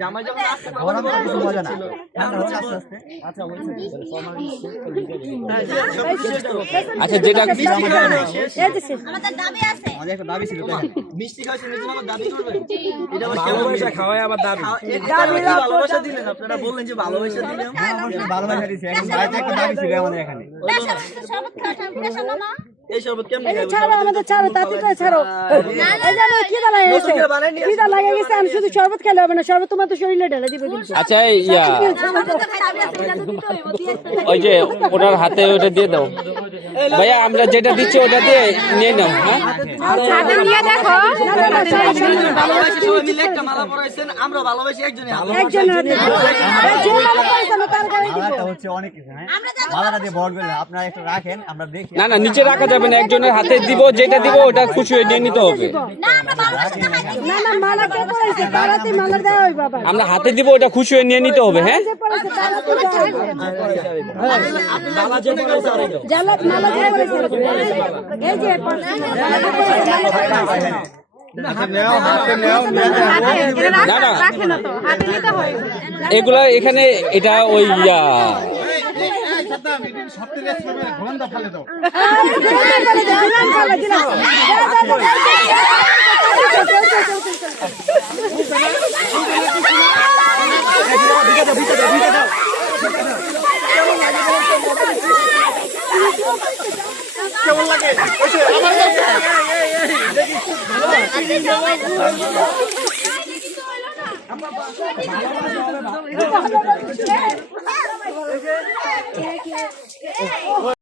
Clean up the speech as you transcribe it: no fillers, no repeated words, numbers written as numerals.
জামাই যখন আসছে তখন ঘোরা ঘোরা কিছু মজা না। আচ্ছা আচ্ছা যেটা আমাদের দাবি আছে। আমাদের একটা দাবি ছিল তাই মিষ্টি খাওয়ার জন্য তোমাকে দাবি করবে এটা আবার ভালোবাসা খাওয়ায় আবার দাবি। ভালোবাসা দিলেন আপনারা বললেন যে ভালোবাসা দিলাম হ্যাঁ অবশ্যই ভালোবাসা দিছি এখন বাড়িতে একটা দাবি ছিল আমাদের এখানে শরবত খাওয়া পেশা মামা। এই শরবত কেমন এই যে ছাড়ো আমাদের ছাড়ো তাতে করে ছাড়ো এই জানো কি দা লাগে গেছে কি দা লাগে গেছে আমি শুধু শরবত খেলে হবে না শরবত তোমার তো শরীরে ঢেলে দিবে কিন্তু আচ্ছা ইয়া ওই যে ওনার হাতে ওটা দিয়ে দাও ভাইয়া আমরা যেটা দিচ্ছি ওটা দিয়ে নিয়ে নাও। হ্যাঁ হাতে নিয়ে দেখো ভালোবাসি সবাই মিলে একটা মালা পরাইছেন আমরা ভালোবাসি একজনই একজন যে মালা পয়সা না তার গায়ে দিব মালাটা হচ্ছে অনেক কিছু হ্যাঁ মালাটা দিয়ে বড় করলে আপনারা একটু রাখেন আমরা দেখি না না নিচে রাখা যাবে না, একজনের হাতে দিব যেটা দিব ওটা খুশি হয়ে নিয়ে নিতে হবে। না না মালা কে পরাইছে তারাতে মালা দেওয়া হই বাবা আমরা হাতে দিব ওটা খুশি হয়ে নিয়ে নিতে হবে। হ্যাঁ যে পরাইছে তারাতে মালা জেনে গেছে আর এটা জালাত মালা যে পরাইছে এই যে না না এগুলা এখানে এটা ওই ইয়া কেমন লাগে আমার